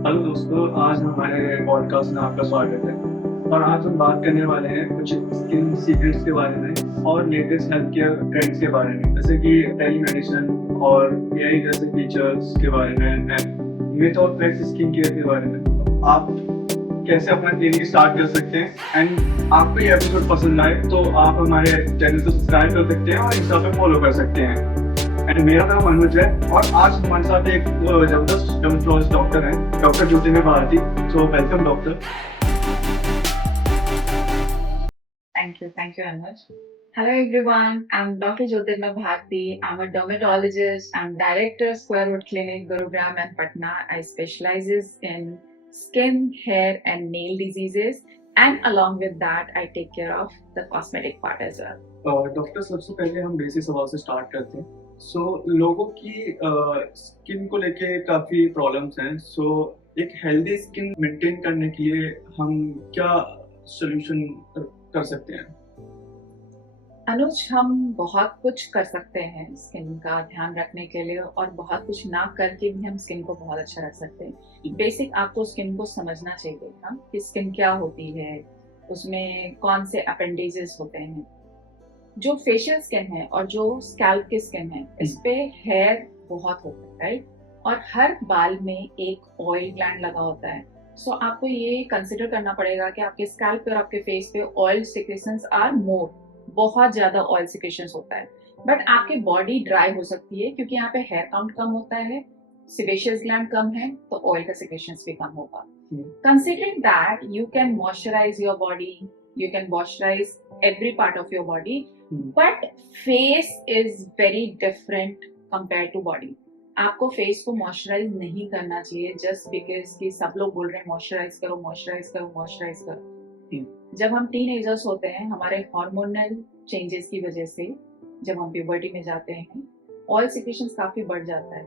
Hello दोस्तों, आज हमारे पॉडकास्ट में आपका स्वागत है। और आज हम बात करने वाले हैं कुछ स्किन सीक्रेट्स के बारे में और लेटेस्ट हेल्थ केयर ट्रेंड्स के बारे में, जैसे कि टेली मेडिसिन और एआई जैसे फीचर्स के बारे में एंड मिथ और फैक्ट स्किन केयर के बारे में। आप कैसे अपना क्लिनिक स्टार्ट कर सकते हैं एंड आपको ये एपिसोड पसंद आए तो आप हमारे चैनल को सब्सक्राइब कर सकते हैं और इंस्टा पे फॉलो कर सकते हैं। एंड मेरा नाम अनुज है और आज हमारे साथ एक जबरदस्त डर्मेटोलॉजिस्ट डॉक्टर हैं, doctor Jyotirmay Bharati. So welcome doctor. Thank you, Anuj. Hello everyone, I'm Dr. Jyotirmay Bharti. I'm a dermatologist. I'm director of Square Root Clinic, Gurugram and Patna. I specializes in skin, hair and nail diseases. And along with that, I take care of the cosmetic part as well. Doctor, सबसे पहले हम basic सवाल से start करते हैं। लोगों की skin को लेके काफ़ी प्रॉब्लम्स हैं। एक हेल्दी स्किन मेंटेन करने के लिए हम क्या सोल्यूशन कर सकते हैं? अनुज, हम बहुत कुछ कर सकते हैं स्किन का ध्यान रखने के लिए और बहुत कुछ ना करके भी हम स्किन को बहुत अच्छा रख सकते हैं। बेसिक आपको स्किन को समझना चाहिए ना कि स्किन क्या होती है, उसमें कौन से अपेंडेजेस होते हैं। जो फेशियल स्किन है और जो स्कैल्प की स्किन है, इस पे हेयर बहुत होता है, राइट? और हर बाल में एक ऑयल ग्लैंड लगा होता है। सो आपको ये कंसिडर करना पड़ेगा कि आपके स्कैल्प पे और आपके फेस पे ऑयल सिक्रेशंस आर मोर, बहुत ज्यादा ऑयल सिक्रेशंस होता है। बट आपकी बॉडी ड्राई हो सकती है क्योंकि यहाँ पे हेयर काउंट कम होता है, सिबेशियस ग्लैंड कम है, तो ऑयल का सिक्रेशंस भी कम होगा। Considering that, you can moisturize your body, you can moisturize every part of your body, but face is very different compared to body. आपको फेस को मॉइस्चराइज नहीं करना चाहिए जस्ट बिकॉज कि सब लोग बोल रहे हैं मॉइस्चराइज करो मॉइस्चराइज करो मॉइस्चराइज करो। जब हम टीनेजर्स होते हैं, हमारे हार्मोनल चेंजेस की वजह से जब हम प्यूबर्टी में जाते हैं, ऑयल सिक्रेशंस काफी बढ़ जाता है।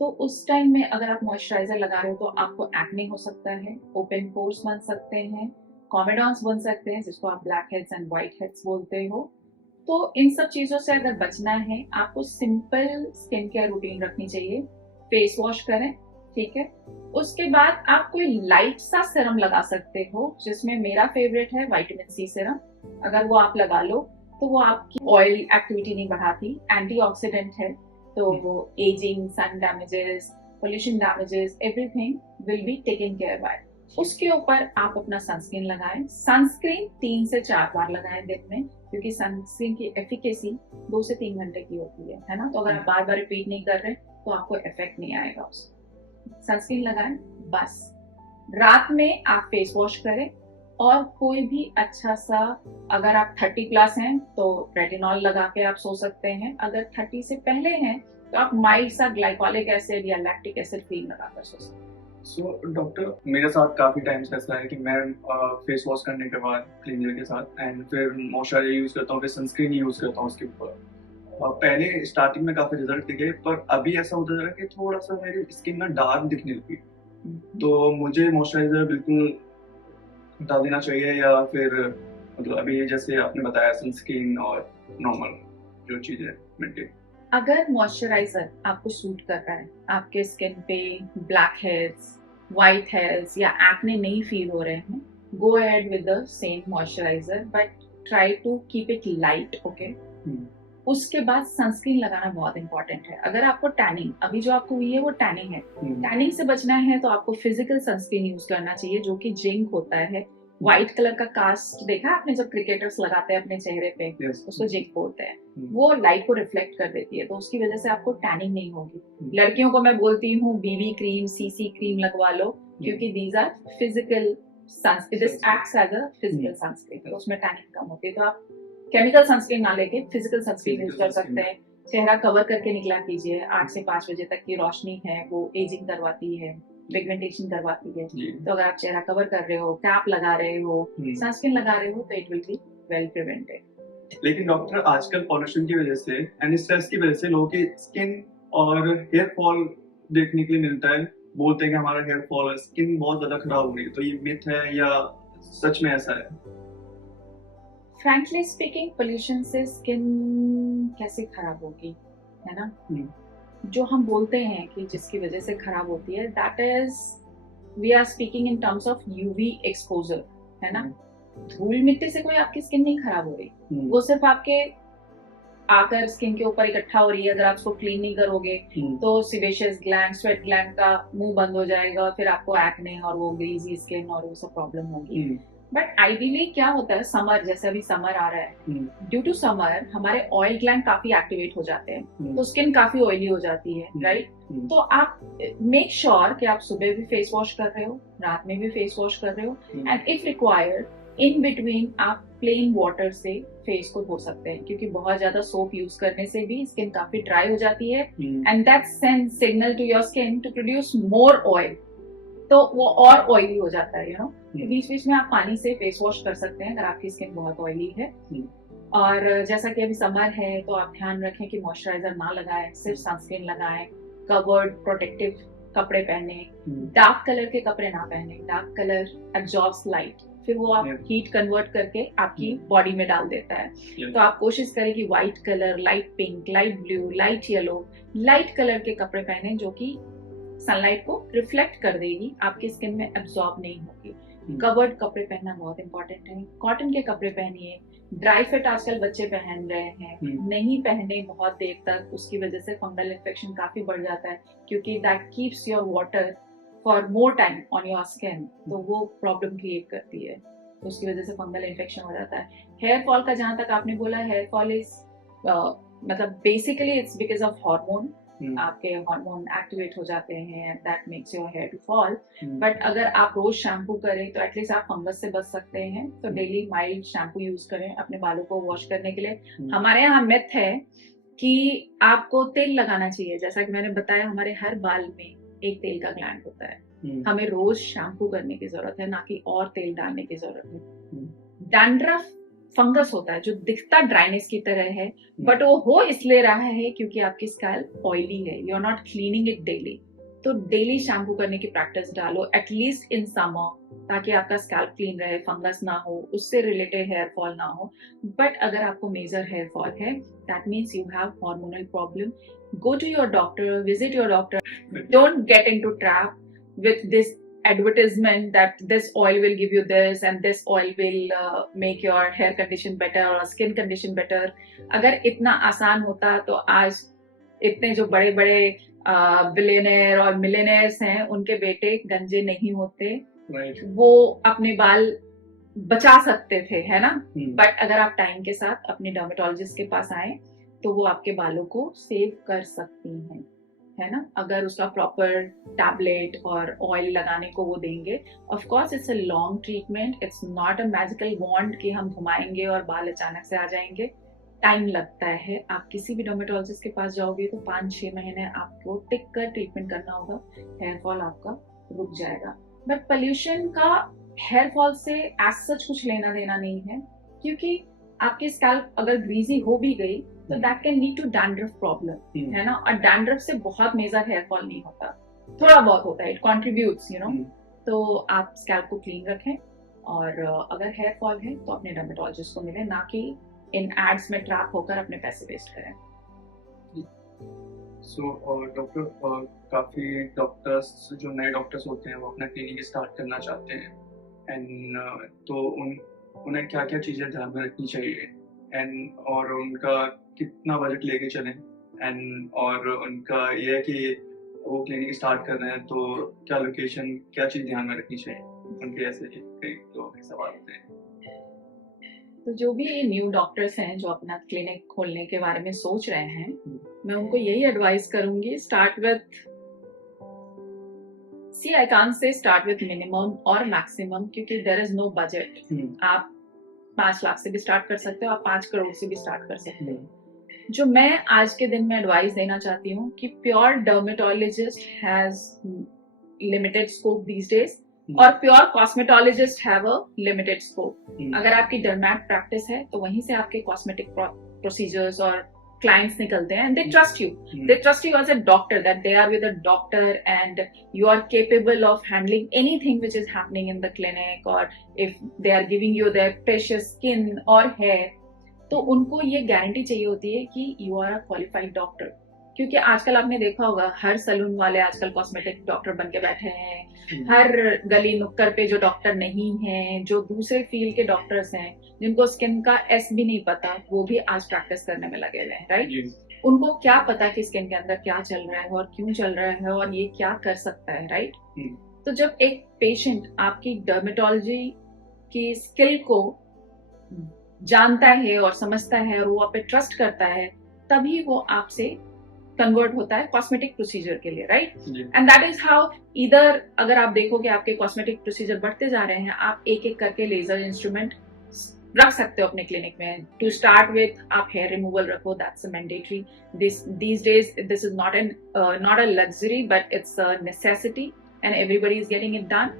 तो उस टाइम में अगर आप मॉइस्चराइजर लगा रहे हो तो आपको एक्ने हो सकता है, ओपन पोर्स बन सकते हैं, कॉमेडॉन्स बन सकते हैं जिसको आप black heads and white heads बोलते हो। तो इन सब चीजों से अगर बचना है, आपको सिंपल स्किन केयर रूटीन रखनी चाहिए। फेस वॉश करें, ठीक है। उसके बाद आप कोई लाइट सा सीरम लगा सकते हो, जिसमें मेरा फेवरेट है विटामिन सी सीरम। अगर वो आप लगा लो तो वो आपकी ऑयल एक्टिविटी नहीं बढ़ाती, एंटीऑक्सीडेंट है, तो वो ageing, sun damages, pollution damages, everything will be taken care by. उसके ऊपर आप अपना सनस्क्रीन लगाएं। सनस्क्रीन 3 से 4 बार लगाएं दिन में, क्योंकि सनस्क्रीन की एफिकेसी 2 से 3 घंटे की होती है ना। तो अगर आप बार बार रिपीट नहीं कर रहे तो आपको इफेक्ट नहीं आएगा उससे। सनस्क्रीन लगाएं बस। रात में आप फेस वॉश करें और कोई भी अच्छा सा, अगर आप 30 प्लस हैं तो रेटिनॉल लगा के आप सो सकते हैं। अगर 30 से पहले हैं तो आप माइल्ड सा ग्लाइकोलिक एसिड या लैक्टिक एसिड क्रीम लगाकर सो सकते हैं। डॉक्टर, मेरे साथ काफ़ी टाइम से ऐसा है कि मैं फेस वॉश करने के बाद क्लीनर के साथ एंड फिर मॉइस्चराइजर यूज़ करता हूँ, फिर सनस्क्रीन यूज़ करता हूँ उसके ऊपर। पहले स्टार्टिंग में काफ़ी रिजल्ट दिखे, पर अभी ऐसा होता जा रहा है कि थोड़ा सा मेरी स्किन ना डार्क दिखने लगी। तो मुझे मॉइस्चराइजर बिल्कुल डाल देना चाहिए या फिर मतलब अभी जैसे आपने बताया सनस्क्रीन और नॉर्मल जो चीज़ें मेंटेन? अगर मॉइस्चराइजर आपको सूट कर रहा है, आपके स्किन पे ब्लैक हेड्स, व्हाइट हेड्स या एक्ने नहीं फील हो रहे हैं, go ahead with the same moisturiser, but try to keep it light, okay. उसके बाद सनस्क्रीन लगाना बहुत इंपॉर्टेंट है। अगर आपको टैनिंग, अभी जो आपको हुई है वो टैनिंग है, टैनिंग से बचना है तो आपको फिजिकल सनस्क्रीन यूज करना चाहिए, जो कि जिंक होता है। व्हाइट कलर का कास्ट देखा आपने, जब क्रिकेटर्स लगाते हैं अपने चेहरे पे, उसको जिंक बोलते हैं। वो लाइट को रिफ्लेक्ट कर देती है, तो उसकी वजह से आपको टैनिंग नहीं होगी। लड़कियों को मैं बोलती हूँ बीबी क्रीम, सीसी क्रीम लगवा लो, क्योंकि these are physical sunscreen, this acts as a physical sunscreen, तो उसमें टैनिंग कम होती है। तो आप केमिकल सनस्क्रीन ना लेके फिजिकल सनस्क्रीन यूज कर सकते हैं। चेहरा कवर करके निकला कीजिए। 8 से 5 बजे तक की रोशनी है, वो एजिंग करवाती है, पिगमेंटेशन करवाती है। तो अगर आप चेहरा कवर कर रहे हो, कैप लगा रहे हो, सनस्क्रीन लगा रहे हो, तो it will be well prevented. लेकिन डॉक्टर, आजकल पॉल्यूशन की वजह से एंड स्ट्रेस की वजह से लोगों की स्किन और हेयर फॉल देखने के लिए मिलता है। बोलते हैं कि हमारा हेयर फॉल, स्किन बहुत ज्यादा खराब हो रही है। तो ये मिथ है या सच में ऐसा है? फ्रैंकली स्पीकिंग, पोल्यूशन से स्किन कैसे खराब होगी, है ना। जो हम बोलते हैं कि जिसकी वजह से खराब होती है, that is we are speaking in terms of UV exposure, है ना। धूल मिट्टी से कोई आपकी स्किन नहीं खराब हो रही, वो सिर्फ आपके आकर स्किन के ऊपर इकट्ठा हो रही है। अगर आप उसको क्लीन नहीं करोगे तो सिबेशियस ग्लैंड, स्वेट ग्लैंड का मुंह बंद हो जाएगा, फिर आपको एक्ने और वो ग्रीजी स्किन और वो सब प्रॉब्लम होगी। बट आइडियली क्या होता है, समर जैसे अभी समर आ रहा है, ड्यू टू समर हमारे ऑयल ग्लैंड काफी एक्टिवेट हो जाते हैं, तो स्किन काफी ऑयली हो जाती है, राइट। तो आप मेक श्योर कि आप सुबह भी फेस वॉश कर रहे हो, रात में भी फेस वॉश कर रहे हो, and if required in between आप प्लेन वाटर से फेस को धो सकते हैं, क्योंकि बहुत ज्यादा सोप यूज करने से भी स्किन काफी ड्राई हो जाती है, and that send signal to your skin to produce more oil, तो वो और ऑयली हो जाता है, यू नो। बीच बीच में आप पानी से फेस वॉश कर सकते हैं अगर आपकी स्किन बहुत ऑयली है। और जैसा कि अभी समर है तो आप ध्यान रखें कि मॉइस्चराइजर ना लगाएं, सिर्फ सनस्क्रीन लगाएं, कवर्ड प्रोटेक्टिव कपड़े पहने, डार्क कलर के कपड़े ना पहने, डार्क कलर एब्जॉर्ब्स लाइट, फिर वो आप हीट कन्वर्ट करके आपकी बॉडी में डाल देता है। तो आप कोशिश करें कि white colour, light pink, light blue, light yellow, light colour के कपड़े पहने जो कि सनलाइट को रिफ्लेक्ट कर देगी, आपकी स्किन में एब्जॉर्ब नहीं होगी। कवर्ड कपड़े पहनना बहुत इंपॉर्टेंट है। कॉटन के कपड़े पहनिए। ड्राई फिट आजकल बच्चे पहन रहे हैं, नहीं पहने बहुत देर तक, उसकी वजह से फंगल इन्फेक्शन काफी बढ़ जाता है, क्योंकि that keeps your water for more time on your skin, तो वो प्रॉब्लम क्रिएट करती है, तो उसकी वजह से फंगल इन्फेक्शन हो जाता है। हेयर फॉल का जहां तक आपने बोला, हेयर फॉल इज मतलब basically it's because of hormone, आपके हार्मोन एक्टिवेट हो जाते हैं, that makes your hair to fall. But अगर आप रोज शैम्पू करें तो एटलीस्ट आप फंगस से बच सकते हैं, तो डेली माइल्ड शैम्पू यूज करें अपने बालों को वॉश करने के लिए। हमारे यहाँ मिथ है कि आपको तेल लगाना चाहिए, जैसा कि मैंने बताया हमारे हर बाल में एक तेल का ग्लैंड होता है, हमें रोज शैम्पू करने की जरूरत है, ना कि और तेल डालने की जरूरत है। डैंड्रफ फंगस होता है जो दिखता ड्राइनेस की तरह है, बट वो हो इसलिए रहा है क्योंकि आपकी स्कैल्प ऑयली है, you are not cleaning it daily. तो डेली शैम्पू करने की प्रैक्टिस डालो एटलीस्ट इन समर, ताकि आपका स्कैल्प क्लीन रहे, फंगस ना हो, उससे रिलेटेड हेयर फॉल ना हो। बट अगर आपको मेजर हेयर फॉल है, that means you have hormonal problem, go to your doctor, visit your doctor. Don't get into trap with this advertisement that this oil will give you this and this oil will make your hair condition better or skin condition better. अगर इतना आसान होता तो आज इतने जो बड़े बड़े बिलियनर और मिलियनर्स हैं उनके बेटे गंजे नहीं होते, वो अपने बाल बचा सकते थे, है ना। बट अगर आप टाइम के साथ अपने डर्मेटोलॉजिस्ट के पास आए तो वो आपके बालों को सेव कर सकती हैं, है ना, अगर उसका प्रॉपर टैबलेट और ऑयल लगाने को वो देंगे। Of course it's a long treatment, it's not a magical wand कि हम घुमाएंगे और बाल अचानक से आ जाएंगे, टाइम लगता है। आप किसी भी डर्मेटोलॉजिस्ट के पास जाओगे तो 5-6 महीने आपको टिक कर ट्रीटमेंट करना होगा, हेयर फॉल आपका रुक जाएगा। बट पोल्यूशन का हेयर फॉल से एज सच कुछ लेना देना नहीं है, क्योंकि आपकी स्कैल्प अगर ग्रीजी हो भी गई तो that can lead to dandruff problem, है ना। और डैंड्रफ से बहुत मेजर हेयर फॉल नहीं होता, थोड़ा बहुत होता है, इट कंट्रीब्यूट्स, यू नो। तो आप स्कैल्प को क्लीन रखें, और अगर हेयर फॉल है तो अपने डर्मेटोलॉजिस्ट को मिले, ना कि इन एड्स में ट्रैप होकर अपने पैसे वेस्ट करें। सो डॉक्टर, काफी डॉक्टर्स जो नए डॉक्टर्स होते हैं वो अपना क्लिनिक स्टार्ट करना चाहते हैं, एंड तो उन्हें क्या क्या चीजें ध्यान में रखनी चाहिए, एंड और उनका कितना बजट लेके चलें, एंड और उनका ये है कि वो क्लिनिक स्टार्ट कर रहे हैं तो क्या लोकेशन, क्या चीज ध्यान में रखनी चाहिए, उनके ऐसे कई लोगों के सवाल होते हैं। तो जो भी न्यू डॉक्टर्स हैं जो अपना क्लिनिक खोलने के बारे में सोच रहे हैं, मैं उनको यही एडवाइस करूंगी, start with, see I can't say start with minimum और मैक्सिमम, क्योंकि देयर इज नो बजट। आप 5 लाख से भी स्टार्ट कर सकते हो, आप 5 करोड़ से भी स्टार्ट कर सकते हो। जो मैं आज के दिन में एडवाइस देना चाहती हूँ कि pure dermatologist has limited scope these days, और pure cosmetologist have a limited scope. अगर आपकी डर्मैट प्रैक्टिस है तो वहीं से आपके कॉस्मेटिक प्रोसीजर्स और clients निकलते हैं, and they trust you. They trust you as a doctor, that they are with a doctor and you are capable of handling anything which is happening in the clinic, or if they are giving you their precious skin or hair, तो उनको ये guarantee चाहिए होती है कि you are a qualified doctor. क्योंकि आजकल आपने देखा होगा हर सलून वाले आजकल कॉस्मेटिक डॉक्टर बन के बैठे हैं, हर गली नुक्कड़ पे जो डॉक्टर नहीं है, जो दूसरे फील्ड के डॉक्टर्स हैं जिनको स्किन का एस भी नहीं पता, वो भी आज प्रैक्टिस करने में लगे हुए हैं, राइट? उनको क्या पता कि स्किन के अंदर क्या चल रहा है और क्यों चल रहा है और ये क्या कर सकता है, राइट? तो जब एक पेशेंट आपकी डर्मेटोलॉजी की स्किल को जानता है और समझता है और वो आप पे ट्रस्ट करता है, तभी वो आपसे कन्वर्ट होता है कॉस्मेटिक प्रोसीजर के लिए, right? And that is how इधर अगर आप देखोगे आपके कॉस्मेटिक प्रोसीजर बढ़ते जा रहे हैं, आप एक एक करके लेजर इंस्ट्रूमेंट रख सकते हो अपने क्लिनिक में. टू स्टार्ट विथ आप हेयर रिमूवल रखो, that's mandatory. these days this is not a luxury but it's a necessity and everybody is getting it done.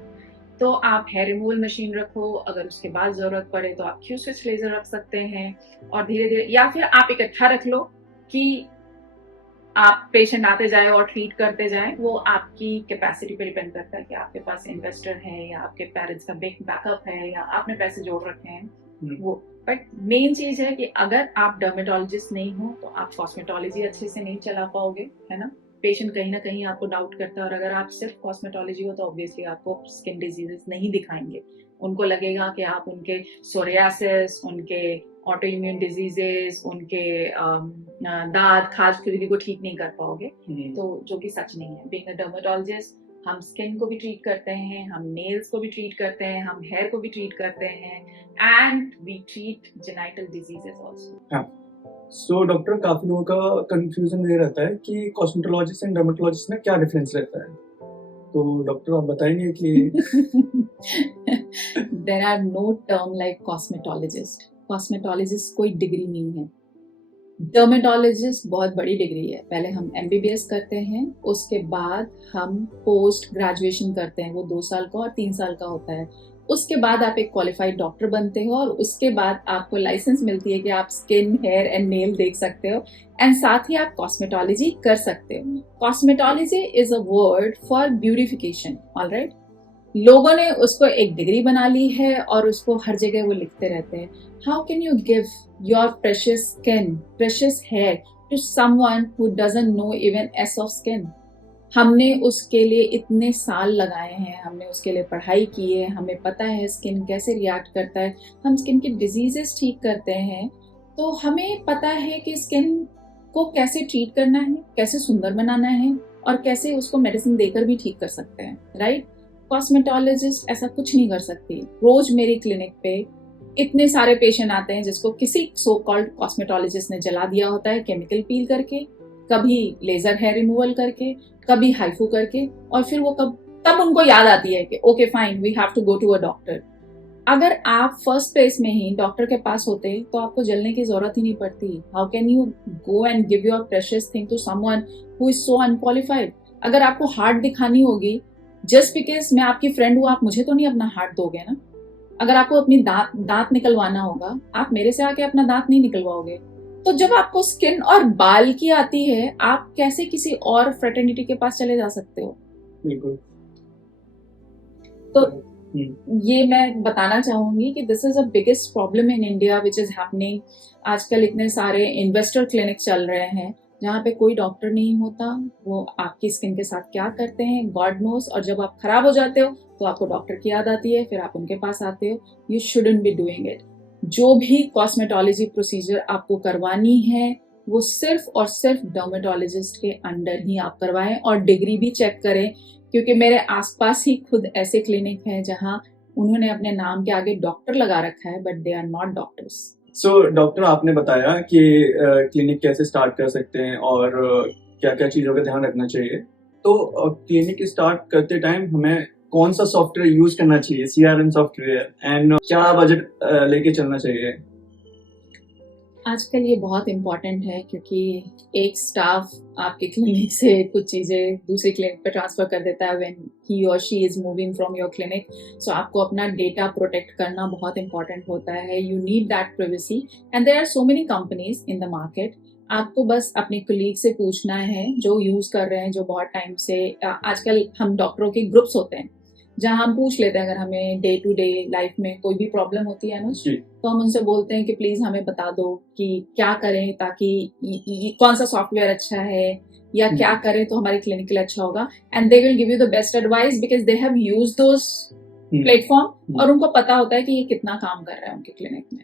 तो आप हेयर रिमूवल मशीन रखो, अगर उसके बाद जरूरत पड़े तो आप क्यू स्विच लेजर रख सकते हैं, और धीरे धीरे, या फिर आप इकट्ठा रख लो कि आप पेशेंट आते जाए और ट्रीट करते जाए. वो आपकी कैपेसिटी पे डिपेंड करता है कि आपके पास इन्वेस्टर है या आपके पेरेंट्स का बिग बैकअप है या आपने पैसे जोड़ रखे हैं वो. बट मेन चीज है कि अगर आप डर्मेटोलॉजिस्ट नहीं हो तो आप कॉस्मेटोलॉजी अच्छे से नहीं चला पाओगे, है ना? पेशेंट कहीं ना कहीं आपको डाउट करता है, और अगर आप सिर्फ कॉस्मेटोलॉजी हो तो ऑब्वियसली आपको स्किन डिजीजेस नहीं दिखाएंगे. उनको लगेगा कि आप उनके सोरियासिस, उनके ऑटो इम्यून डिजीजेस, उनके दांत खाज खुजली को ठीक नहीं कर पाओगे. तो जो कि सच नहीं है. बीइंग अ डर्मेटोलॉजिस्ट हम स्किन को भी ट्रीट करते हैं, हम नेल्स को भी ट्रीट करते हैं, हम हेयर को भी ट्रीट करते हैं, and we treat genital diseases also. So doctor, काफी लोगों का कंफ्यूजन ये रहता है कि कॉस्मेटोलॉजिस्ट एंड डर्मेटोलॉजिस्ट में क्या डिफरेंस रहता है, तो डॉक्टर आप बताएंगे कि there are no term like cosmetologist. Cosmetologist कोई डिग्री नहीं है. डर्मेटोलॉजिस्ट बहुत बड़ी डिग्री है. पहले हम एमबीबीएस करते हैं, उसके बाद हम पोस्ट ग्रेजुएशन करते हैं, वो 2 साल का और 3 साल का होता है. उसके बाद आप एक क्वालिफाइड डॉक्टर बनते हो और उसके बाद आपको लाइसेंस मिलती है कि आप स्किन, हेयर एंड नेल देख सकते हो, एंड साथ ही आप कॉस्मेटोलॉजी कर सकते हो. Cosmetology is a word for beautification, alright? लोगों ने उसको एक डिग्री बना ली है और उसको हर जगह वो लिखते रहते हैं. How can you give your precious skin, precious hair to someone who doesn't know even S of skin? हमने उसके लिए इतने साल लगाए हैं, हमने उसके लिए पढ़ाई की है, हमें पता है स्किन कैसे रिएक्ट करता है, हम स्किन के डिजीजेस ठीक करते हैं, तो हमें पता है कि स्किन को कैसे ट्रीट करना है, कैसे सुंदर बनाना है, और कैसे उसको मेडिसिन देकर भी ठीक कर सकते हैं, राइट? कॉस्मेटोलॉजिस्ट ऐसा कुछ नहीं कर सकती. रोज मेरी क्लिनिक पे इतने सारे पेशेंट आते हैं जिसको किसी सो कॉल्ड कॉस्मेटोलॉजिस्ट ने जला दिया होता है, केमिकल पील करके, कभी लेजर हेयर रिमूवल करके, कभी हाइफू करके, और फिर वो तब उनको याद आती है कि okay fine, we have to go to a doctor. अगर आप फर्स्ट प्लेस में ही डॉक्टर के पास होते तो आपको जलने की जरूरत ही नहीं पड़ती. How can you go and give your precious thing to someone who is so unqualified? अगर आपको हार्ट दिखानी होगी, जस्ट बिकॉज मैं आपकी फ्रेंड हूँ, आप मुझे तो नहीं अपना हार्ट दोगे ना. अगर आपको अपनी दांत निकलवाना होगा, आप मेरे से आके अपना दांत नहीं निकलवाओगे. तो जब आपको स्किन और बाल की आती है, आप कैसे किसी और फ्रेटर्निटी के पास चले जा सकते हो? बिल्कुल. तो ये मैं बताना चाहूंगी कि this is a biggest problem in India which is happening. आजकल इतने सारे इन्वेस्टर क्लिनिक चल रहे हैं जहाँ पे कोई डॉक्टर नहीं होता. वो आपकी स्किन के साथ क्या करते हैं गॉड नोस, और जब आप खराब हो जाते हो तो आपको डॉक्टर की याद आती है, फिर आप उनके पास आते हो. You shouldn't be doing it. जो भी कॉस्मेटोलॉजी प्रोसीजर आपको करवानी है वो सिर्फ और सिर्फ डर्मेटोलॉजिस्ट के अंडर ही आप करवाएं, और डिग्री भी चेक करें, क्योंकि मेरे आसपास ही खुद ऐसे क्लिनिक हैं जहां उन्होंने अपने नाम के आगे डॉक्टर लगा रखा है, but they are not doctors. So doctor, आपने बताया कि क्लिनिक कैसे स्टार्ट कर सकते हैं और क्या क्या चीज़ों का ध्यान रखना चाहिए. तो क्लिनिक स्टार्ट करते टाइम हमें कौन सा सॉफ्टवेयर यूज करना चाहिए, CRM सॉफ्टवेयर, एंड क्या बजट लेके चलना चाहिए? आजकल ये बहुत इम्पोर्टेंट है, क्योंकि एक स्टाफ आपके क्लिनिक से कुछ चीज़ें दूसरी क्लिनिक पे ट्रांसफर कर देता है व्हेन ही और she is moving from your clinic. So आपको अपना डेटा प्रोटेक्ट करना बहुत इंपॉर्टेंट होता है. You need that privacy, and there are so many companies in the market. आपको बस अपने कलीग से पूछना है जो यूज कर रहे हैं, जो बहुत टाइम से. आजकल हम डॉक्टरों के ग्रुप्स होते हैं जहाँ हम पूछ लेते हैं अगर हमें डे टू डे लाइफ में कोई भी प्रॉब्लम होती है अनुज, जी तो हम उनसे बोलते हैं कि प्लीज हमें बता दो कि क्या करें ताकि कौन सा सॉफ्टवेयर अच्छा है या क्या करें तो हमारी क्लिनिक के लिए अच्छा होगा, and they will give you the best advice because they have used those platform और उनको पता होता है कि ये कितना काम कर रहा है उनकी क्लिनिक में।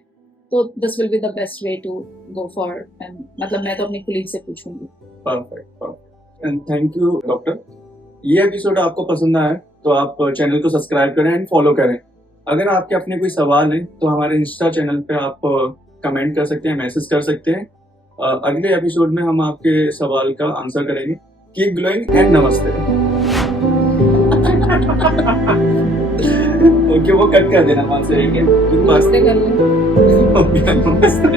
तो this will be the best way to go for, and मतलब मैं तो अपनी कुलीग से पूछूंगी। Perfect and thank you doctor. ये एपिसोड आपको पसंद आया तो आप चैनल को सब्सक्राइब करें एंड फॉलो करें। अगर आपके अपने कोई सवाल है तो हमारे इंस्टा चैनल पे आप कमेंट कर सकते हैं, मैसेज कर सकते हैं। अगले एपिसोड में हम आपके सवाल का आंसर करेंगे। कीप ग्लोइंग एंड नमस्ते। ओके वो कट कर देना वहां से, ठीक है? नमस्ते कर लें। नमस्ते।